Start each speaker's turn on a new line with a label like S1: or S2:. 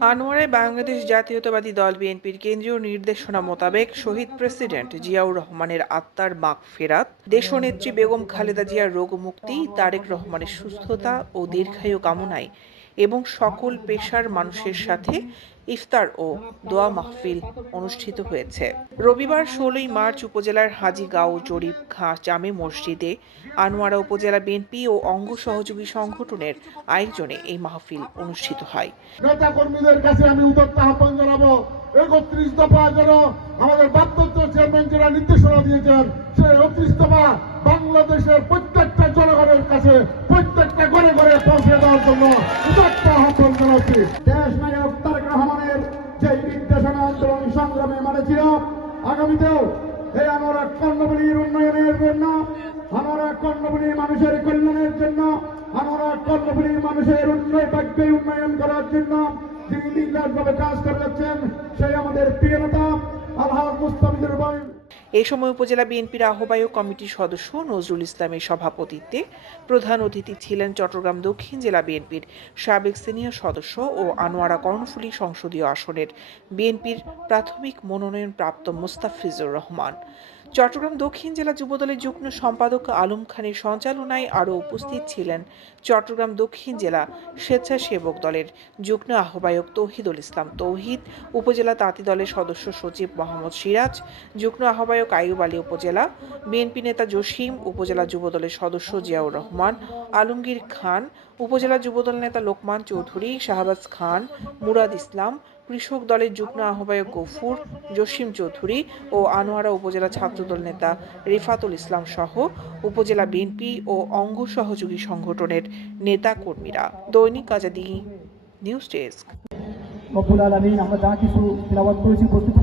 S1: আনোয়ারায় বাংলাদেশ জাতীয়তাবাদী দল বিএনপির কেন্দ্রীয় নির্দেশনা মোতাবেক শহীদ প্রেসিডেন্ট জিয়াউর রহমানের আত্মার মাগ ফেরাত, দেশনেত্রী বেগম খালেদা জিয়ার রোগ মুক্তি তারেক রহমানের সুস্থতা ও দীর্ঘায়ু কামনায় এবং সকল পেশার মানুষের সাথে ইফতার ও দোয়া মাহফিল অনুষ্ঠিত হয়েছে। রবিবার ষোলোই মার্চ উপজেলার হাজীগাঁও, জরিপ খাঁ জামে মসজিদে আনোয়ারা উপজেলা বিএনপি ও অঙ্গ সহযোগী সংগঠনের আয়োজনে এই মাহফিল অনুষ্ঠিত হয়।
S2: নেতা কর্মীদের কাছে আমি উদত্ত আহ্বান জানাব, একত্রিশ দফা যেন আমাদের বার্ধক্য চেয়ারম্যান যারা নির্দেশনা দিয়েছেন, সেই একত্রিশ দফা বাংলাদেশের প্রত্যেকটা জনগণের কাছে দেওয়ার জন্য উদত্ত আহ্বান জানাচ্ছি। দেশ নায়ক তারেক রহমানের যে নির্দেশনা আন্দোলন সংগ্রামে মানেছিল, আগামীতেও এই আমরা কর্ণবলীর উন্নয়নের জন্য আমরা কর্ণবলীর মানুষের কল্যাণের জন্য আমরা কর্ণবলীর মানুষের উন্নয়ন ভাগ্যের উন্নয়ন করার জন্য যিনি নির্দাসভাবে কাজ করে যাচ্ছেন, সেই আমাদের প্রিয় নেতা আল্লাহ মুস্তাফিজুর রহমান
S1: এ সময় উপজেলা বিএনপির আহ্বায়ক কমিটির সদস্য নজরুল ইসলামের সভাপতিত্বে প্রধান অতিথি ছিলেন চট্টগ্রাম দক্ষিণ জেলা বিএনপির সাবেক সিনিয়র সদস্য ও আনোয়ারা কর্ণফুলী সংসদীয় আসনের বিএনপির প্রাথমিক মনোনয়নপ্রাপ্ত মোস্তাফিজুর রহমান। চট্টগ্রাম দক্ষিণ জেলা যুবদলের যুগ্ম সম্পাদক আলম খানের সঞ্চালনায় আরও উপস্থিত ছিলেন চট্টগ্রাম দক্ষিণ জেলা স্বেচ্ছাসেবক দলের যুগ্ম আহ্বায়ক তৌহিদুল ইসলাম। তৌহিদ উপজেলা তাঁতি দলের সদস্য সচিব মোহাম্মদ সিরাজ, যুগ্ম আহ্বায়ক আইয়ুব আলী উপজেলা, বিএনপি নেতা জসিম, উপজেলা যুবদলের সদস্য জিয়াউর রহমান, আলমগীর খান, উপজেলা যুবদল নেতা লোকমান চৌধুরী, শাহবাজ খান, মুরাদ ইসলাম, কৃষক দলের যুগ্ম আহ্বায়ক গফুর, জসিম চৌধুরী ও আনোয়ারা উপজেলা ছাত্রদল নেতা রিফাতুল ইসলাম সহ উপজেলা বিএনপি ও অঙ্গ সহযোগী সংগঠনের নেতা কর্মীরা দৈনিক আজাদি নিউজ ডেস্ক।
S3: আমরা যা কিছু